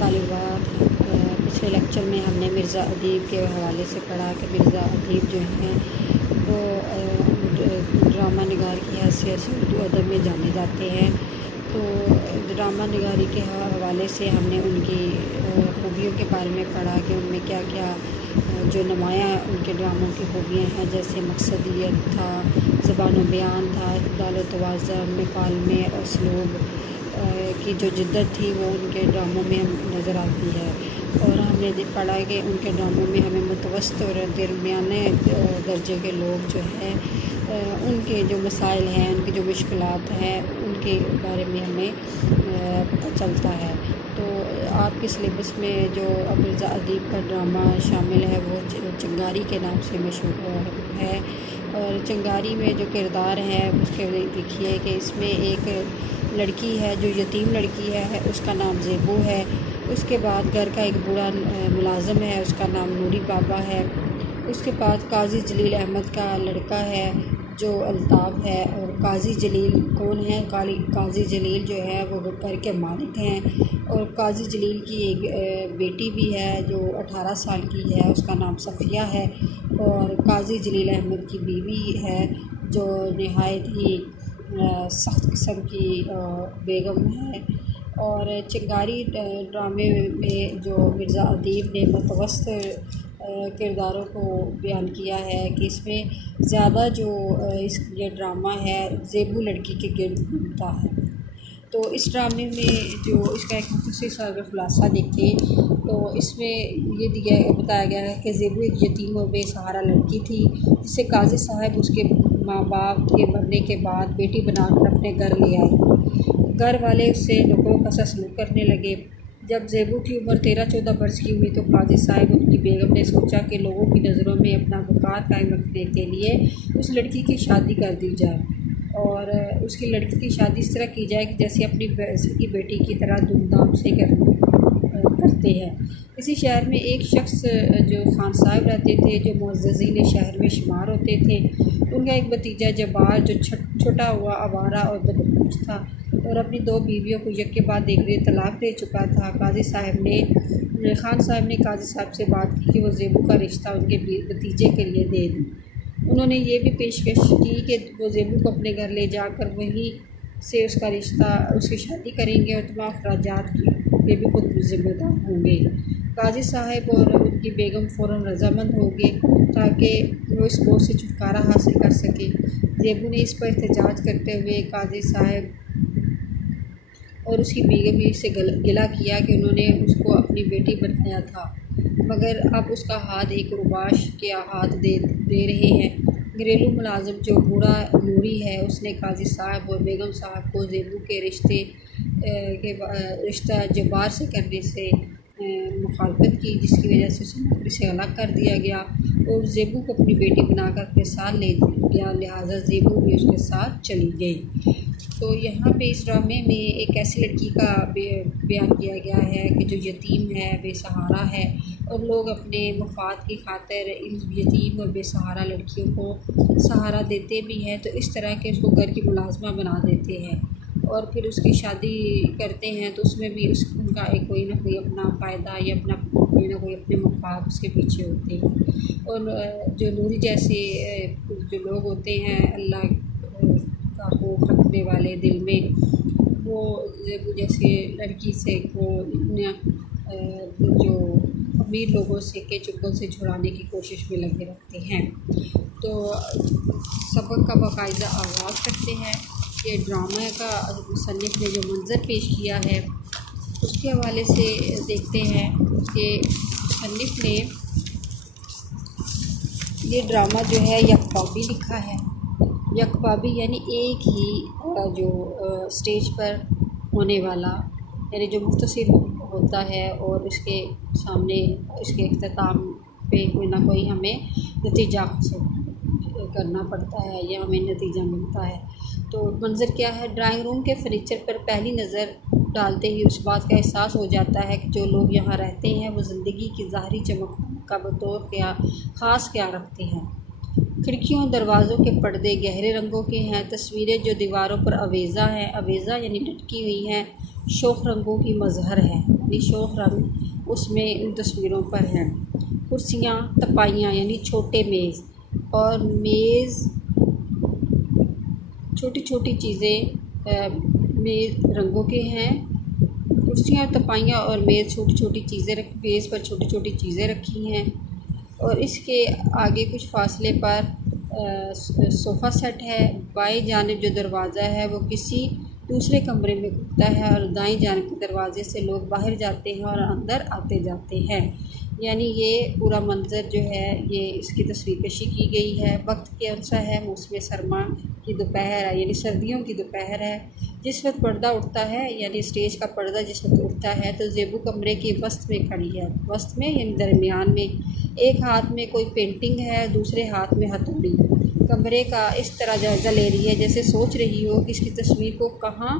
तालिबात, पिछले लेक्चर में हमने मिर्ज़ा अदीब के हवाले से पढ़ा कि मिर्ज़ा अदीब जो हैं वो ड्रामा निगार की हैसियत से उर्दू अदब में जाने जाते हैं। तो ड्रामा निगारी के हवाले से हमने उनकी खूबियों के बारे में पढ़ा कि उनमें क्या क्या जो नुमायाँ उनके ड्रामों की खूबियाँ हैं, जैसे मकसदियत था, ज़बान बयान था, इक़्तिदाल व तवाज़ुन, मुकालमे और उसलूब की जो जिद्दत थी वो उनके ड्रामों में नज़र आती है। और हमने पढ़ा कि उनके ड्रामों में हमें मुतवस्सित और दरमियाने दर्जे के लोग जो हैं उनके जो मसाइल हैं, उनकी जो मुश्किलात हैं, उनके बारे में हमें पता चलता है। तो आपके सिलेबस में जो मिर्ज़ा अदीब का ड्रामा शामिल है वो चिंगारी के नाम से मशहूर है। और चिंगारी में जो किरदार है उसके देखिए कि इसमें एक लड़की है जो यतीम लड़की है, उसका नाम ज़ेबू है। उसके बाद घर का एक बूढ़ा मुलाज़िम है, उसका नाम नूरी बाबा है। उसके बाद काज़ी जलील अहमद का लड़का है जो अल्ताफ़ है। और काज़ी जलील कौन है? काज़ी जलील जो है वो घर के मालिक हैं। और काज़ी जलील की एक बेटी भी है जो 18 साल की है, उसका नाम सफ़िया है। और काज़ी जलील अहमद की बीवी है जो नहायत ही सख्त किस्म की बेगम है। और चिंगारी ड्रामे में जो मिर्ज़ा अदीब ने मुतवस्सित किरदारों को बयान किया है कि इसमें ज़्यादा जो ये ड्रामा है ज़ेबू लड़की के गिर्द घूमता है। तो इस ड्रामे में जो इसका एक मुख्तसर सा अगर ख़ुलासा देखें तो इसमें ये बताया गया है कि ज़ेबू एक यतीम और बेसहारा लड़की थी जिसे काज़ी साहब उसके माँ बाप के मरने के बाद बेटी बनाकर अपने घर ले आए। घर वाले उससे नोक कसा सलूक करने लगे। जब ज़ेबू की उम्र 13-14 बरस की हुई तो काज़ी साहब उनकी बेगम ने सोचा कि लोगों की नज़रों में अपना वक़ार कायम रखने के लिए उस लड़की की शादी कर दी जाए और उसकी लड़की की शादी इस तरह की जाए कि जैसे अपनी की बेटी की तरह धूमधाम से करते हैं। इसी शहर में एक शख्स जो खान साहब रहते थे जो मुअज़्ज़ज़ीन शहर में शुमार होते थे। उनका एक भतीजा जब्बार जो छोटा हुआ आवारा और बदतमीज़ था और अपनी 2 बीवियों को एक के बाद एक तलाक दे चुका था। खान साहब ने काज़ी साहब से बात की कि वो ज़ेबू का रिश्ता उनके भतीजे के लिए दे दें। उन्होंने ये भी पेशकश की कि वो ज़ेबू को अपने घर ले जाकर वहीं से उसका रिश्ता उसकी शादी करेंगे और तमाम अखराजात के भी खुद ज़िम्मेदार होंगे। काज़ी साहब और उनकी बेगम फ़ौरन रज़ामंद हो गए ताकि वो इस बोझ से छुटकारा हासिल कर सके। ज़ेबू ने इस पर एहतजाज करते हुए काज़ी साहब और उसकी बेगम से गिला किया कि उन्होंने उसको अपनी बेटी बनाया था मगर अब उसका हाथ एक रुबाश के हाथ दे रहे हैं। घरेलू मुलाजिम जो बूढ़ा नूरी है उसने काज़ी साहब और बेगम साहब को ज़ेबू के रिश्ता जब्बार से करने से मुखालफत की जिसकी वजह से उसे नौकरी से अलग कर दिया गया और ज़ेबू को अपनी बेटी बनाकर अपने साथ ले गया, लिहाजा ज़ेबू भी उसके साथ चली गई। तो यहाँ पे इस ड्रामे में एक ऐसी लड़की का बयान किया गया है कि जो यतीम है, बेसहारा है और लोग अपने मफाद की खातिर इन यतीम और बेसहारा लड़कियों को सहारा देते भी हैं। तो इस तरह के उसको घर की मुलाजमा बना देते हैं और फिर उसकी शादी करते हैं तो उसमें भी उनका एक कोई ना कोई अपना फ़ायदा या अपना कोई ना कोई अपने मफाद उसके पीछे होते हैं। और जो नूरी जैसे जो लोग होते हैं अल्लाह का खौफ रखने वाले दिल में, वो जैसे लड़की से को जो अमीर लोगों से के चुगल से छुड़ाने की कोशिश में लगे रहते हैं। तो सबक का बाकायदा आगाज़ करते हैं कि ड्रामा का मुसन्निफ़ ने जो मंज़र पेश किया है उसके हवाले से देखते हैं कि मुसन्निफ़ ने ये ड्रामा जो है यकपाबी लिखा है। यकपाबी यानी एक ही जो स्टेज पर होने वाला, यानी जो मुख्तसर होता है और उसके सामने उसके इख्तिताम पे कोई ना कोई हमें नतीजा हासिल करना पड़ता है या हमें नतीजा मिलता है। तो मंज़र क्या है? ड्राइंग रूम के फर्नीचर पर पहली नज़र डालते ही उस बात का एहसास हो जाता है कि जो लोग यहाँ रहते हैं वो ज़िंदगी की ज़ाहरी चमक का बतौर क्या ख़ास क्या रखते हैं। खिड़कियों दरवाज़ों के पर्दे गहरे रंगों के हैं। तस्वीरें जो दीवारों पर अवेज़ा हैं, अवेज़ा यानी लटकी हुई हैं, शौक़ रंगों की मज़हर है, यानी शौक़ रंग उसमें इन तस्वीरों पर हैं। कुर्सियाँ, तपाइयाँ यानी छोटे मेज़ और मेज़ छोटी छोटी चीज़ें मेज़ रंगों के हैं। कुर्सियाँ, तपाइयाँ और मेज़ छोटी छोटी चीज़ें मेज़ पर छोटी छोटी चीज़ें रखी हैं और इसके आगे कुछ फासले पर सोफ़ा सेट है। बाएं जानिब जो दरवाज़ा है वो किसी दूसरे कमरे में खुलता है और दाएं जानिब के दरवाज़े से लोग बाहर जाते हैं और अंदर आते जाते हैं। यानी ये पूरा मंज़र जो है ये इसकी तस्वीर कशी की गई है। वक्त कौन सा है? मौसम सरमा की दोपहर है, यानी सर्दियों की दोपहर है। जिस वक्त पर्दा उठता है यानी स्टेज का पर्दा जिस वक्त उठता है तो ज़ेबू कमरे के वसत में खड़ी है। वसत में यानी दरमियान में। एक हाथ में कोई पेंटिंग है, दूसरे हाथ में हथौड़ी। कमरे का इस तरह जायज़ा ले रही है जैसे सोच रही हो कि इसकी तस्वीर को कहाँ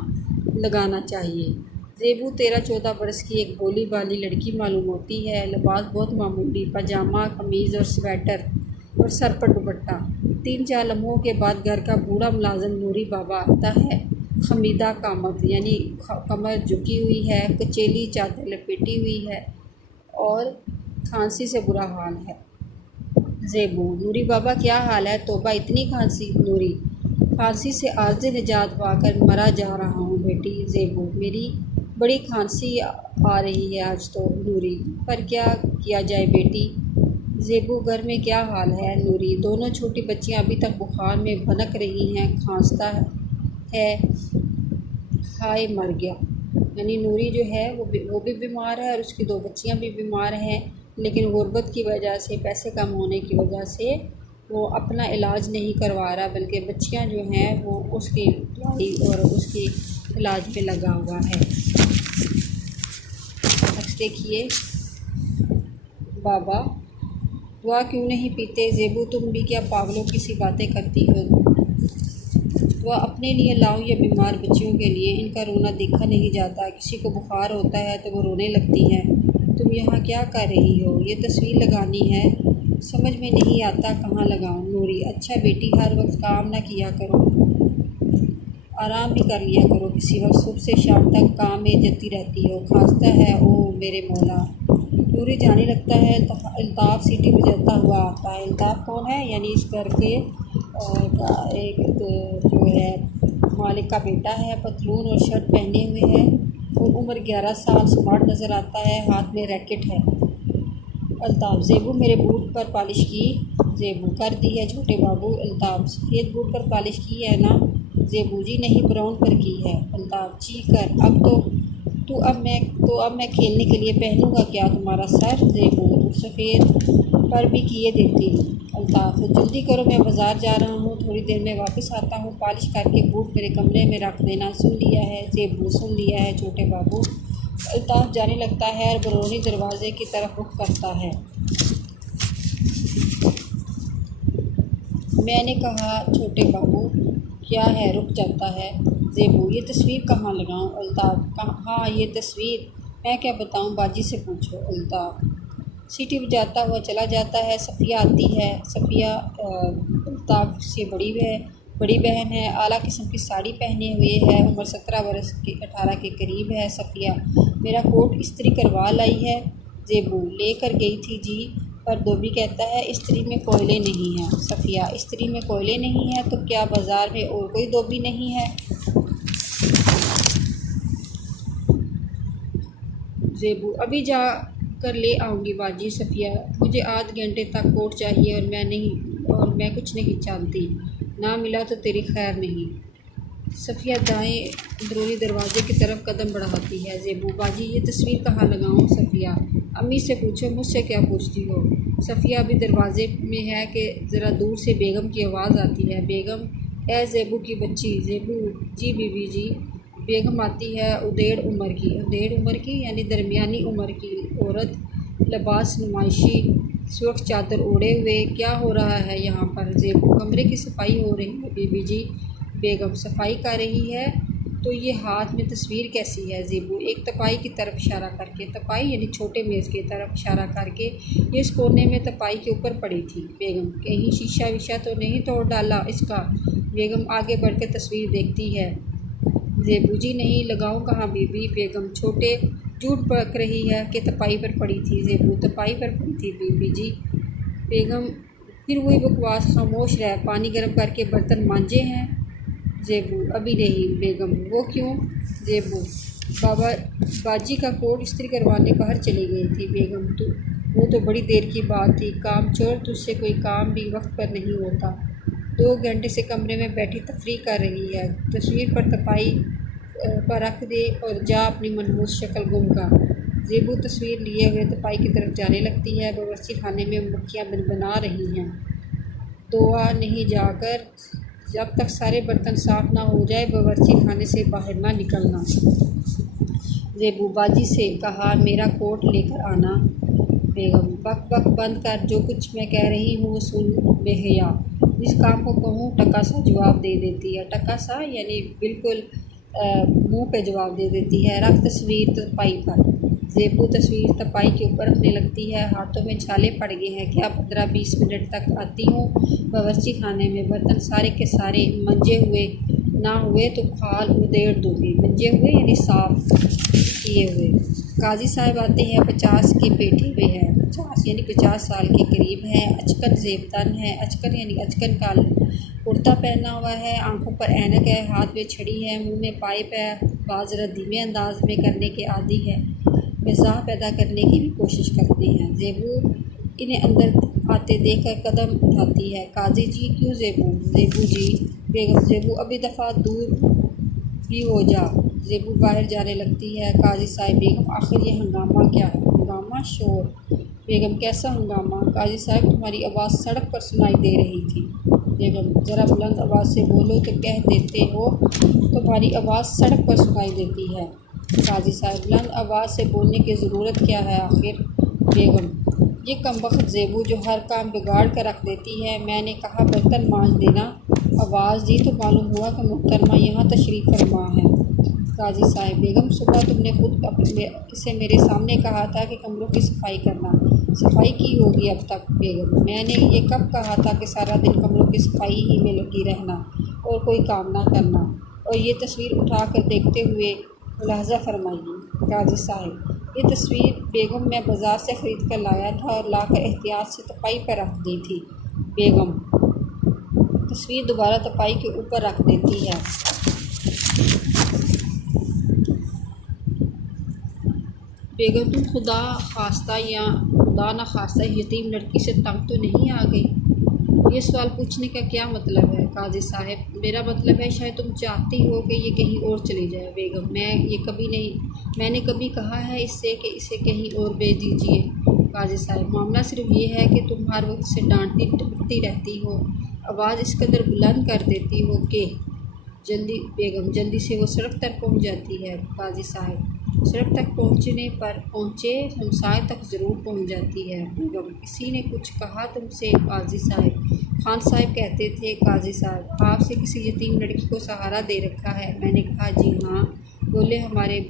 लगाना चाहिए। ज़ेबू 13-14 बरस की एक भोली भाली लड़की मालूम होती है। लिबास बहुत मामूली, पजामा, कमीज़ और स्वेटर और सर पर दुपट्टा। 3-4 लम्हों के बाद घर का बूढ़ा मुलाजिम नूरी बाबा आता है। खमीदा कामत यानी कमर झुकी हुई है, कचेली चादर लपेटी हुई है और खांसी से बुरा हाल है। ज़ेबू: नूरी बाबा क्या हाल है? तौबा, इतनी खांसी? नूरी: खांसी से आर्ज़ निजात पाकर मरा जा रहा हूँ बेटी। ज़ेबू: मेरी बड़ी खांसी आ रही है आज तो। नूरी: पर क्या किया जाए बेटी? ज़ेबू: घर में क्या हाल है? नूरी: दोनों छोटी बच्चियां अभी तक बुखार में भनक रही हैं, खांसता है। हाय मर गया। यानी नूरी जो है वो भी बीमार है और उसकी 2 बच्चियां भी बीमार हैं, लेकिन गुर्बत की वजह से, पैसे कम होने की वजह से वो अपना इलाज नहीं करवा रहा, बल्कि बच्चियां जो हैं वो उसकी दवाई और उसकी इलाज पे लगा हुआ है। देखिए, बाबा दुआ क्यों नहीं पीते? ज़ेबू: तुम भी क्या पागलों की सी बातें करती हो? दुआ अपने लिए लाओ या बीमार बच्चियों के लिए? इनका रोना देखा नहीं जाता। किसी को बुखार होता है तो वो रोने लगती हैं। तुम यहाँ क्या कर रही हो? ये तस्वीर लगानी है, समझ में नहीं आता कहाँ लगाऊं। नूरी: अच्छा बेटी, हर वक्त काम ना किया करो, आराम भी कर लिया करो किसी वक्त। सुबह से शाम तक काम में जती रहती हो, खांसता है ओ मेरे मौला। नूरी जाने लगता है। अल्ताफ़ सीटी बजाता हुआ आता है। अल्ताफ़ कौन है? यानी इस घर के एक जो है मालिक का बेटा है। पतलून और शर्ट पहने हुए है और उम्र 11 साल, स्मार्ट नज़र आता है, हाथ में रैकेट है। अल्ताफ़: ज़ेबू मेरे बूट पर पॉलिश की? ज़ेबू: कर दी है छोटे बाबू। अल्ताफ़: सफ़ेद बूट पर पॉलिश की है ना? ज़ेबू: जी नहीं, ब्राउन पर की है। अल्ताफ़: चीख कर अब मैं खेलने के लिए पहनूंगा क्या तुम्हारा सर? ज़ेबू: सफ़ेद पर भी किए देती। अल्ताफ़: जल्दी करो, मैं बाज़ार जा रहा हूँ, थोड़ी देर में वापस आता हूँ, पॉलिश करके बूट मेरे कमरे में रख देना। सुन लिया है? ज़ेबू: सुन लिया है छोटे बाबू। अल्ताफ़ जाने लगता है और बरौनी दरवाज़े की तरफ रुख करता है। मैंने कहा छोटे बाबू क्या है? रुक जाता है। ज़ेबू: ये तस्वीर कहाँ लगाऊं? अल्ताफ़: हाँ ये तस्वीर मैं क्या बताऊं, बाजी से पूछो। अल्ताफ़ सीटी बजाता हुआ चला जाता है। सफ़िया आती है। सफ़िया अल्ताफ़ से बड़ी बहन है। आला किस्म की साड़ी पहने हुए है। उम्र 17 बरस के 18 के करीब है। सफ़िया: मेरा कोट इस्त्री करवा लाई है? ज़ेबू: लेकर गई थी जी, पर धोबी कहता है इस्त्री में कोयले नहीं हैं। सफ़िया: इस्त्री में कोयले नहीं हैं तो क्या बाज़ार में और कोई धोबी नहीं है? ज़ेबू: अभी जा कर ले आऊँगी बाजी। सफ़िया: मुझे आध घंटे तक कोट चाहिए और मैं कुछ नहीं जानती, ना मिला तो तेरी खैर नहीं। सफ़िया दाएं अंदरूनी दरवाजे की तरफ कदम बढ़ाती है। ज़ेबू: बाजी ये तस्वीर कहाँ लगाऊं? सफ़िया: अम्मी से पूछो, मुझसे क्या पूछती हो? सफ़िया अभी दरवाजे में है कि ज़रा दूर से बेगम की आवाज़ आती है। बेगम: ए ज़ेबू की बच्ची। ज़ेबू: जी बीबी जी। बेगम आती है। उदेड़ उम्र की यानी दरमियानी उम्र की औरत, लिबास नुमाइशी, सुर्ख चादर ओढ़े हुए। क्या हो रहा है यहाँ पर? ज़ेबू: कमरे की सफाई हो रही है बीबी जी। बेगम: सफाई कर रही है तो ये हाथ में तस्वीर कैसी है? ज़ेबू एक तपाई की तरफ इशारा करके, तपाई यानी छोटे मेज़ की तरफ इशारा करके, ये इस कोने में तपाई के ऊपर पड़ी थी। बेगम: कहीं शीशा विशा तो नहीं तोड़ डाला इसका? बेगम आगे बढ़ कर तस्वीर देखती है। ज़ेबू जी नहीं, लगाऊं कहाँ बीबी। बेगम छोटे झूठ बक रही है कि तपाई पर पड़ी थी। ज़ेबू तपाई पर पड़ी थी बीबी जी। बेगम फिर वही बकवास, खामोश रह। पानी गर्म करके बर्तन मांजे हैं। ज़ेबू अभी नहीं। बेगम वो क्यों। ज़ेबू बाजी का कोट इस्त्री करवाने बाहर चली गई थी। बेगम वो तो बड़ी देर की बात थी। काम चोर, तुझसे कोई काम भी वक्त पर नहीं होता। 2 घंटे से कमरे में बैठी तफरीह कर रही है। तस्वीर पर तपाई पर रख दे और जा अपनी मनहूस शक्ल गुम कर। ज़ेबू तस्वीर लिए हुए तपाई की तरफ जाने लगती है। बावर्ची खाने में मक्खियाँ बना रही हैं। दुआ नहीं जाकर जब तक सारे बर्तन साफ़ ना हो जाए बावर्ची खाने से बाहर ना निकलना। ज़ेबू बाजी से कहा, मेरा कोट लेकर आना। बेगम बक बक बंद कर, जो कुछ मैं कह रही हूँ वो सुन बेहया। जिस काम को कहूँ टका सा जवाब दे देती है। टका सा यानी बिल्कुल मुंह पे जवाब दे देती है। रख तस्वीर तपाई पर। ज़ेबू तस्वीर तपाई के ऊपर रखने लगती है। हाथों में छाले पड़ गए हैं। क्या 15-20 मिनट तक आती हूँ बावर्ची खाने में। बर्तन सारे के सारे मंजे हुए ना हुए तो खाल उधेड़ दूँगी। मंजे हुए यानी साफ़ किए हुए। काजी साहब आते हैं। 50 के पेटे हुए हैं। 50 यानी 50 साल के करीब हैं। अचकन ज़ेबतन है। अचकन यानी अचकन का कुर्ता पहना हुआ है। आंखों पर ऐनक है। हाथ में छड़ी है। मुंह में पाइप है। बात ज़रा धीमे अंदाज में करने के आदी है। मिजाह पैदा करने की भी कोशिश करते हैं। ज़ेबू इन्हें अंदर आते देखकर कदम उठाती है। काजी जी क्यों ज़ेबू। ज़ेबू जी। बेगम ज़ेबू अभी दफ़ा दूर भी हो जा। ज़ेबू बाहर जाने लगती है। काजी साहब बेगम आखिर ये हंगामा क्या है। हंगामा शोर। बेगम कैसा हंगामा। काजी साहब तुम्हारी आवाज़ सड़क पर सुनाई दे रही थी। बेगम ज़रा बुलंद आवाज़ से बोलो तो कह देते हो तुम्हारी आवाज़ सड़क पर सुनाई देती है। काजी साहब बुलंद आवाज़ से बोलने की ज़रूरत क्या है आखिर। बेगम ये कमबख्त ज़ेबू जो हर काम बिगाड़ कर रख देती है। मैंने कहा बर्तन मांज देना, आवाज़ दी तो मालूम हुआ कि मुहतरमा यहाँ तशरीफ़ फरमा है। काजी साहब बेगम सुबह तुमने खुद इसे मेरे सामने कहा था कि कमरों की सफाई करना। सफाई की होगी अब तक। बेगम मैंने ये कब कहा था कि सारा दिन कमरों की सफाई ही में लगी रहना और कोई काम ना करना। और ये तस्वीर उठा कर देखते हुए मुलाहजा फरमाइए। काजी साहब ये तस्वीर बेगम मैं बाज़ार से ख़रीद कर लाया था और लाकर एहतियात से तपाई पर रख दी थी। बेगम तस्वीर दोबारा तपाई के ऊपर रख देती है। बेगम तुम खुदा खास्ता या खुदा न खास्ता यतीम लड़की से तंग तो नहीं आ गई। ये सवाल पूछने का क्या मतलब है। काजी साहब मेरा मतलब है शायद तुम चाहती हो कि ये कहीं और चली जाए। बेगम मैंने कभी कहा है इससे कि इसे कहीं और भेज दीजिए। काजी साहब मामला सिर्फ ये है कि तुम हर वक्त से डांटती टपकती रहती हो, आवाज़ इस कदर बुलंद कर देती हो कि जल्दी से वो सड़क तक पहुंच जाती है। काजी साहब सड़क तक पहुँचे हमसाए तक ज़रूर पहुँच जाती है। बेगम किसी ने कुछ कहा तुमसे। काजी साहब खान साहब कहते थे। काजी साहब आपसे किसी यतीम लड़की को सहारा दे रखा है। मैंने कहा जी हाँ। बोले हमारी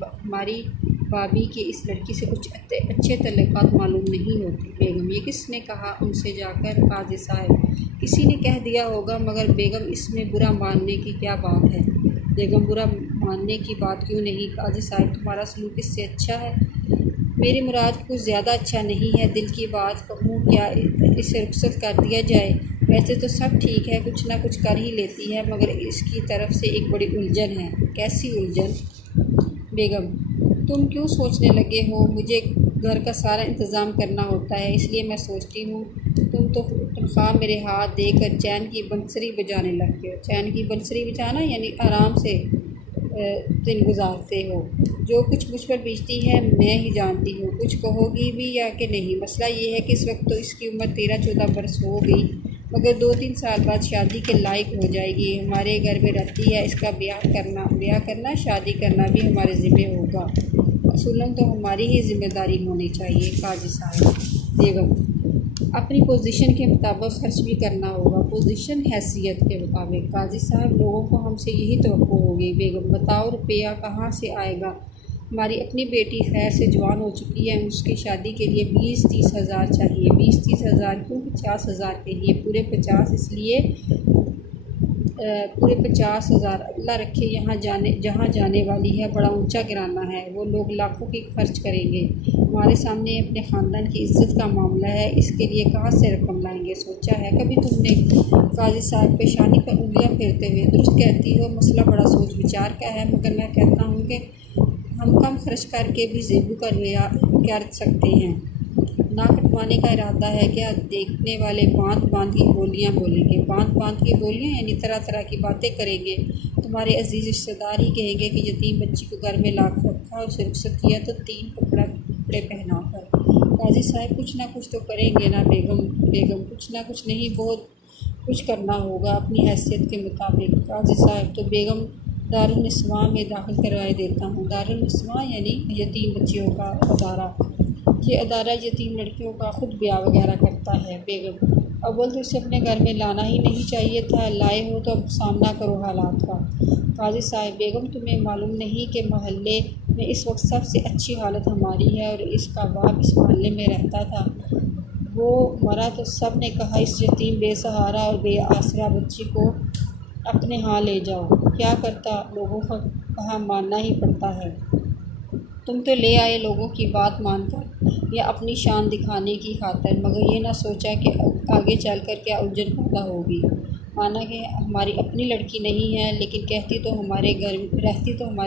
भाभी की इस लड़की से कुछ अच्छे तल्लुकात मालूम नहीं होते। बेगम ये किसने कहा उनसे जाकर। काजी साहब किसी ने कह दिया होगा, मगर बेगम इसमें बुरा मानने की क्या बात है। बेगम बुरा मानने की बात क्यों नहीं। काजी साहब तुम्हारा सलूक इससे अच्छा है। मेरी मुराद कुछ ज़्यादा अच्छा नहीं है। दिल की बात कहूँ क्या इसे रुखसत कर दिया जाए। वैसे तो सब ठीक है, कुछ ना कुछ कर ही लेती है, मगर इसकी तरफ से एक बड़ी उलझन है। कैसी उलझन। बेगम तुम क्यों सोचने लगे हो। मुझे घर का सारा इंतज़ाम करना होता है, इसलिए मैं सोचती हूँ तुम तो तनख्वाह मेरे हाथ देकर चैन की बंसरी बजाने लग गए। चैन की बंसरी बजाना यानी आराम से दिन गुजारते हो। जो कुछ मुझ पर बीतती है मैं ही जानती हूँ। कुछ कहोगी भी या कि नहीं। मसला ये है कि इस वक्त तो इसकी उम्र 13-14 बरस हो गई, मगर 2-3 साल बाद शादी के लायक हो जाएगी। हमारे घर में रहती है। इसका ब्याह करना शादी करना भी हमारे ज़िम्मे होगा। असूलन तो हमारी ही ज़िम्मेदारी होनी चाहिए। काजी साहब बेगम अपनी पोजीशन के मुताबिक खर्च भी करना होगा। पोजीशन हैसियत के मुताबिक। काजी साहब लोगों को हमसे यही तवक्को होगी। बेगम बताओ रुपया कहाँ से आएगा। हमारी अपनी बेटी खैर से जवान हो चुकी है। उसकी शादी के लिए 20-30 हज़ार चाहिए। 20-30 हज़ार क्यों, 50 हज़ार के लिए। पूरे 50 इसलिए पूरे 50,000 अल्लाह रखे यहाँ जहाँ जाने वाली है, बड़ा ऊंचा गिराना है। वो लोग लाखों की खर्च करेंगे। हमारे सामने अपने ख़ानदान की इज़्ज़त का मामला है, इसके लिए कहाँ से रकम लाएंगे? सोचा है कभी तुमने? काजी साहब पेशानी पर उंगलियां फेरते हुए, दुरुस्त कहती हो, मसला बड़ा सोच विचार का है, मगर मैं कहता हूँ कि हम कम खर्च करके भी ज़ेबू का रिया कर सकते हैं। ना कटवाने का इरादा है क्या? देखने वाले बांध बांध की बोलियां बोलेंगे। बांध बांध की बोलियां यानी तरह तरह की बातें करेंगे। तुम्हारे अजीज़ रिश्तेदार ही कहेंगे कि यतीम बच्ची को घर में ला रखा, उसे रुखसत किया तो 3 कपड़े पहना कर। काजी साहब कुछ ना कुछ तो करेंगे ना बेगम कुछ ना कुछ नहीं, बहुत कुछ करना होगा अपनी हैसियत के मुताबिक। काजी साहब तो बेगम दारुल निस्वां में दाखिल करवाए देता हूँ। दारुल निस्वां यानी यतीम बच्चियों का अदारा। ये अदारा यतीम लड़कियों का खुद ब्याह वगैरह करता है। बेगम अव्वल तो इसे अपने घर में लाना ही नहीं चाहिए था, लाए हो तो अब सामना करो हालात का। काजी साहब बेगम तुम्हें मालूम नहीं कि मोहल्ले में इस वक्त सबसे अच्छी हालत हमारी है, और इसका बाप इस मोहल्ले में रहता था, वो मरा तो सब ने कहा इस यतीम बेसहारा और बेआसरा बच्ची को अपने यहाँ ले जाओ। क्या करता, लोगों का कहा मानना ही पड़ता है। तुम तो ले आए लोगों की बात मानकर या अपनी शान दिखाने की खातिर, मगर ये ना सोचा कि आगे चलकर क्या उलझन पैदा होगी। माना कि हमारी अपनी लड़की नहीं है, लेकिन रहती तो हमारे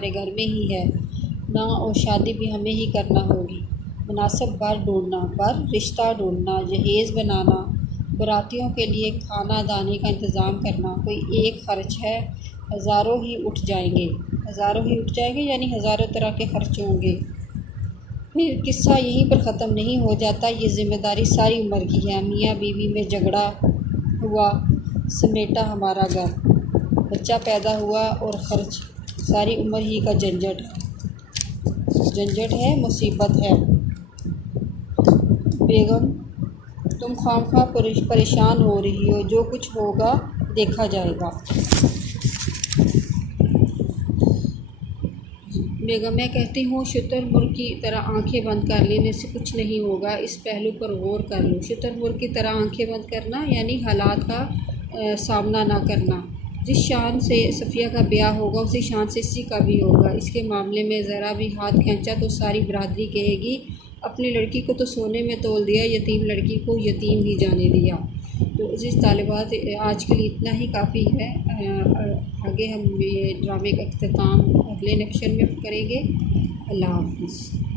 घर में ही है ना, और शादी भी हमें ही करना होगी। मुनासिब रिश्ता ढूंढना, जहेज़ बनाना, बरातियों के लिए खाना दाने का इंतज़ाम करना, कोई एक खर्च है, हज़ारों ही उठ जाएंगे यानी हज़ारों तरह के खर्च होंगे। फिर किस्सा यहीं पर ख़त्म नहीं हो जाता। ये ज़िम्मेदारी सारी उम्र की है। मियाँ बीवी में झगड़ा हुआ, समेटा हमारा घर, बच्चा पैदा हुआ और ख़र्च, सारी उम्र ही का झंझट है, मुसीबत है। बेगम तुम खामखा परेशान हो रही हो, जो कुछ होगा देखा जाएगा। बेगम मैं कहती हूँ शुतुरमुर्ग की तरह आंखें बंद कर लेने से कुछ नहीं होगा, इस पहलू पर गौर कर लो। शुतुरमुर्ग की तरह आंखें बंद करना यानी हालात का सामना ना करना। जिस शान से सफ़िया का ब्याह होगा उसी शान से इसी का भी होगा। इसके मामले में ज़रा भी हाथ खींचा तो सारी बरादरी कहेगी अपनी लड़की को तो सोने में तोल दिया, यतीम लड़की को यतीम ही जाने दिया। तो अज़ीज़ तालिबात आज के लिए इतना ही काफ़ी है। आगे हम ये ड्रामे का अख्तिताम अगले लेक्चर में करेंगे। अल्लाह हाफ़िज़।